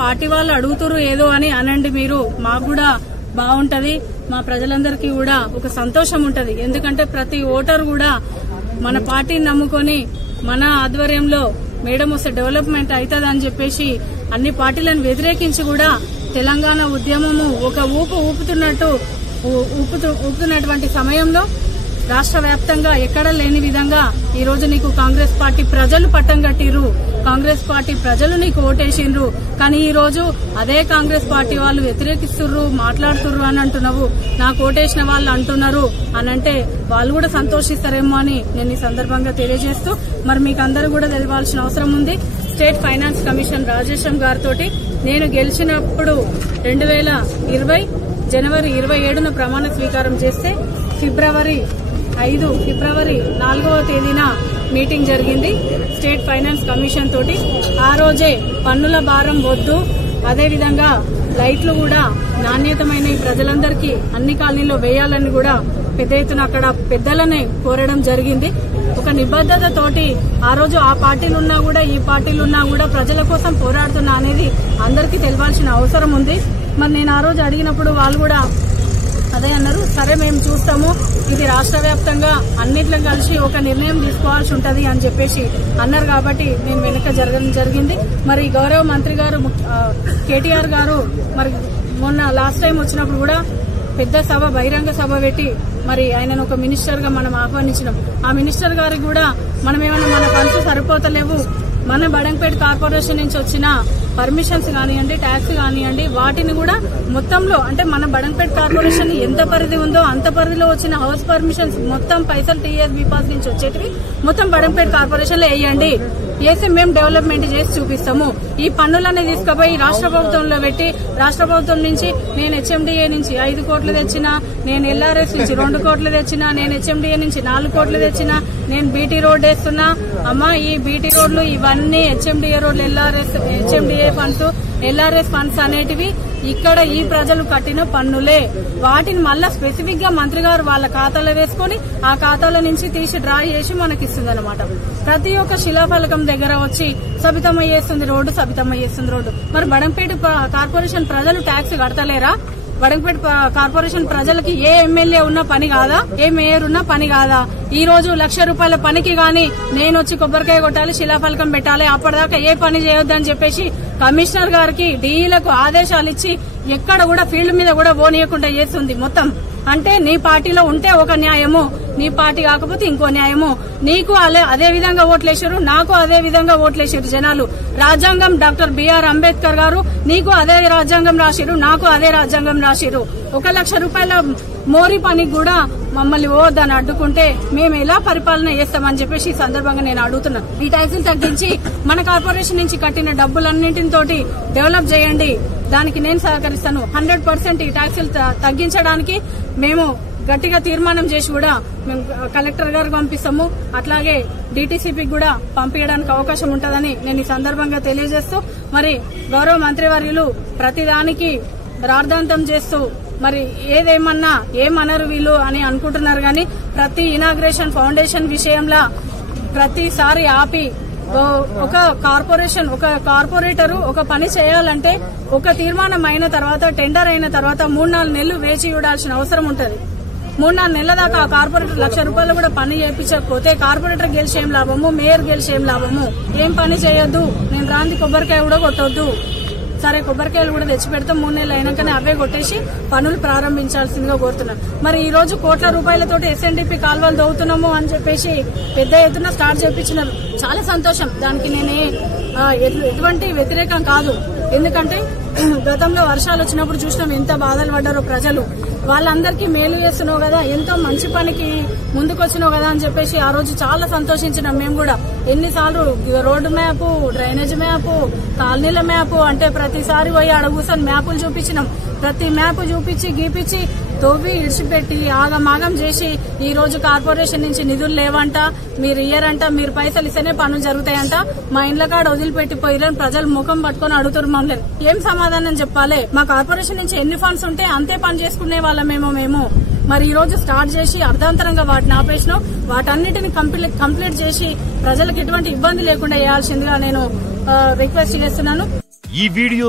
Party వాళ్ళు అడుగుతురు ఏదో అని అనండి, మీరు మాకు కూడా బాగుంటది, మా ప్రజలందరికీ కూడా ఒక సంతోషం ఉంటది. ఎందుకంటే ప్రతి ఓటరు కూడా మన పార్టీని నమ్ముకొని మన ఆధ్వర్యంలో మేడం వస్తే డెవలప్మెంట్ అవుతుంది అని చెప్పేసి అన్ని పార్టీలను వ్యతిరేకించి కూడా తెలంగాణ ఉద్యమము ఒక ఊపుతున్నటువంటి సమయంలో రాష్ట్ర వ్యాప్తంగా ఎక్కడా లేని విధంగా ఈ రోజు నీకు కాంగ్రెస్ పార్టీ ప్రజలు పట్టం కట్టిరు, కాంగ్రెస్ పార్టీ ప్రజలు నీకు ఓటేసిండ్రు. కానీ ఈ రోజు అదే కాంగ్రెస్ పార్టీ వాళ్ళు వ్యతిరేకిస్తుర్రు, మాట్లాడుతుర్రు అని అంటున్నావు. నాకు ఓటేసిన వాళ్ళు అంటున్నారు అని అంటే వాళ్ళు కూడా సంతోషిస్తారేమో అని నేను ఈ సందర్భంగా తెలియజేస్తూ, మరి మీకు అందరూ కూడా తెలియాల్సిన అవసరం ఉంది. స్టేట్ ఫైనాన్స్ కమిషన్ రాజేశం గారితో నేను గెలిచినప్పుడు 2020 జనవరి 27న ప్రమాణ స్వీకారం చేస్తే ఫిబ్రవరి 4వ తేదీన మీటింగ్ జరిగింది స్టేట్ ఫైనాన్స్ కమిషన్ తోటి. ఆ రోజే పన్నుల భారం వద్దు, అదేవిధంగా లైట్లు కూడా నాణ్యతమైన ప్రజలందరికీ అన్ని కాలనీలో వేయాలని కూడా పెద్ద ఎత్తున అక్కడ పెద్దలని కోరడం జరిగింది. ఒక నిబద్దత తోటి ఆ రోజు ఆ పార్టీలున్నా కూడా ఈ పార్టీలున్నా కూడా ప్రజల కోసం పోరాడుతున్నా అనేది అందరికీ తెలవాల్సిన అవసరం ఉంది. మరి నేను ఆ రోజు అడిగినప్పుడు వాళ్ళు కూడా అదే అన్నారు, సరే మేము చూస్తాము, ఇది రాష్ట్ర వ్యాప్తంగా అన్నిట్లో కలిసి ఒక నిర్ణయం తీసుకోవాల్సి ఉంటది అని చెప్పేసి అన్నారు. కాబట్టి నేను వెనుక జరగడం జరిగింది. మరి గౌరవ మంత్రి గారు కేటీఆర్ గారు మరి మొన్న లాస్ట్ టైం వచ్చినప్పుడు కూడా పెద్ద సభ, బహిరంగ సభ పెట్టి మరి ఆయనను ఒక మినిస్టర్ గా మనం ఆహ్వానించినాం. ఆ మినిస్టర్ గారికి కూడా మనం ఏమన్నా మన ఫండ్స్ సరిపోతలేవు, మన బడంగపేట కార్పొరేషన్ నుంచి వచ్చిన పర్మిషన్స్ కానివ్వండి, ట్యాక్స్ కానివ్వండి, వాటిని కూడా మొత్తంలో అంటే మన బడంగపేట కార్పొరేషన్ ఎంత పరిధి ఉందో అంత పరిధిలో వచ్చిన హౌస్ పర్మిషన్స్ మొత్తం పైసలు టీఎస్ బిపాస్ నుంచి వచ్చేటివి మొత్తం బడంగపేట కార్పొరేషన్ లో వేయండి, వేసి మేము డెవలప్మెంట్ చేసి చూపిస్తాము. ఈ పన్నులన్నీ తీసుకుపోయి రాష్ట్ర ప్రభుత్వంలో పెట్టి రాష్ట్ర ప్రభుత్వం నుంచి నేను హెచ్ఎండిఏ నుంచి 5 కోట్లు తెచ్చినా, నేను ఎల్ఆర్ఎస్ నుంచి 2 కోట్లు తెచ్చినా, నేను హెచ్ఎండిఏ నుంచి 4 కోట్లు తెచ్చినా, నేను బీటీ రోడ్ వేస్తున్నా. అమ్మా ఈ బీటీ రోడ్లు ఇవన్నీ హెచ్ఎండిఏ రోడ్లు, హెచ్ఎండిఏ ఫండ్స్, ఎల్ఆర్ఎస్ ఫండ్స్ అనేటివి ఇక్కడ ఈ ప్రజలు కట్టిన పన్నులే. వాటిని మళ్ళా స్పెసిఫిక్ గా మంత్రి గారు వాళ్ళ ఖాతాలో వేసుకుని ఆ ఖాతాల నుంచి తీసి డ్రా చేసి మనకిస్తుంది అనమాట. ప్రతి ఒక్క శిలాఫలకం దగ్గర వచ్చి సబితమ్మ చేస్తుంది రోడ్డు, సబితమ్మ చేస్తుంది రోడ్డు. మరి బడంగపేట కార్పొరేషన్ ప్రజలు ట్యాక్స్ కడతలేరా? బడంగపేట కార్పొరేషన్ ప్రజలకి ఏ ఎమ్మెల్యే ఉన్న పని కాదా, ఏ మేయర్ ఉన్న పని కాదా? ఈ రోజు ₹1,00,000 పనికి గాని నేను వచ్చి కొబ్బరికాయ కొట్టాలి, శిలాఫలకం పెట్టాలి, అప్పటిదాకా ఏ పని చేయొద్దని చెప్పేసి కమిషనర్ గారికి డీఈలకు ఆదేశాలు ఇచ్చి ఎక్కడ కూడా ఫీల్డ్ మీద కూడా పోనీయకుండా చేస్తుంది మొత్తం. అంటే నీ పార్టీలో ఉంటే ఒక న్యాయము, నీ పార్టీ కాకపోతే ఇంకో న్యాయము. నీకు అదే విధంగా ఓట్లేశారు, నాకు అదే విధంగా ఓట్లేశారు జనాలు. రాజ్యాంగం డాక్టర్ బిఆర్ అంబేద్కర్ గారు నీకు అదే రాజ్యాంగం రాసిరు, నాకు అదే రాజ్యాంగం రాసిరు. ₹1,00,000 మోరీ పనికి కూడా మమ్మల్ని ఓవద్దని అడ్డుకుంటే మేము ఎలా పరిపాలన చేస్తామని చెప్పేసి ఈ సందర్భంగా నేను అడుగుతున్నాను. ఈ ట్యాక్సులు తగ్గించి మన కార్పొరేషన్ నుంచి కట్టిన డబ్బులన్నింటితోటి డెవలప్ చేయండి, దానికి నేను సహకరిస్తాను. 100% ఈ ట్యాక్సులు తగ్గించడానికి మేము గట్టిగా తీర్మానం చేసి కూడా మేము కలెక్టర్ గారికి పంపిస్తాము. అట్లాగే డీటీసీపీకి కూడా పంపించడానికి అవకాశం ఉంటుందని నేను ఈ సందర్భంగా తెలియజేస్తూ, మరి గౌరవ మంత్రివర్యులు ప్రతిదానికి రాద్ధాంతం చేస్తూ మరి ఏదేమన్నా ఏమనరు వీళ్ళు అని అనుకుంటున్నారు. కానీ ప్రతి ఇనాగ్రేషన్ ఫౌండేషన్ విషయంలో ప్రతిసారి ఆపి ఒక కార్పొరేటరు ఒక పని చేయాలంటే ఒక తీర్మానం అయిన తర్వాత, టెండర్ అయిన తర్వాత 3-4 నెలలు వేచి చూడాల్సిన అవసరం ఉంటుంది. 3-4 నెలల దాకా ఆ కార్పొరేటర్ ₹1,00,000 కూడా పని చేయించకపోతే కార్పొరేటర్ గెలిచేం లాభము, మేయర్ గెలిచేం లాభము? ఏం పని చేయొద్దు, నేను రాంది కొబ్బరికాయ కూడా కొట్టొద్దు. సరే కొబ్బరికాయలు కూడా తెచ్చి పెడతాం, 3 నెలలు అయినాకనే అవే కొట్టేసి పనులు ప్రారంభించాల్సిందిగా కోరుతున్నాను. మరి ఈ రోజు కోట్ల రూపాయలతోటి ఎస్ఎన్డిపి కాల్వలు దవ్వుతున్నాము అని చెప్పేసి పెద్ద ఎత్తున స్టార్ట్ చేయించినారు. చాలా సంతోషం, దానికి నేనే ఎటువంటి వ్యతిరేకం కాదు. ఎందుకంటే గతంలో వర్షాలు వచ్చినప్పుడు చూసినాం ఎంత బాధలు పడ్డారో ప్రజలు. వాళ్ళందరికీ మేలు చేస్తున్నావు కదా, ఎంతో మంచి పనికి ముందుకొచ్చినావు కదా అని చెప్పేసి ఆ రోజు చాలా సంతోషించినాం మేము కూడా. ఎన్నిసార్లు రోడ్డు మ్యాప్, డ్రైనేజ్ మ్యాప్, కాలనీల మ్యాప్ అంటే ప్రతిసారి పోయి అడుగుసారి మ్యాపులు చూపించినాం. ప్రతి మ్యాప్ చూపించి గీపించి తవ్వి ఇడిచిపెట్టి ఆగమాగం చేసి ఈ రోజు కార్పొరేషన్ నుంచి నిధులు లేవంట, మీరు ఇయ్యరంట, మీరు పైసలు ఇస్తేనే పనులు జరుగుతాయంట, మా ఇండ్ల కాడ వదిలిపెట్టిపోయిరని ప్రజలు ముఖం పట్టుకుని అడుగుతారు మమ్మల్ని. ఏం సమాధానం చెప్పాలి? మా కార్పొరేషన్ నుంచి ఎన్ని ఫండ్స్ ఉంటే అంతే పని చేసుకునే వాళ్ళమేమో మేము. మరి ఈ రోజు స్టార్ట్ చేసి అర్ధాంతరంగా వాటిని ఆపేసినాం. వాటన్నిటిని కంప్లీట్ చేసి ప్రజలకు ఎటువంటి ఇబ్బంది లేకుండా చేయాల్సిందిగా నేను రిక్వెస్ట్ చేస్తున్నాను. ఈ వీడియో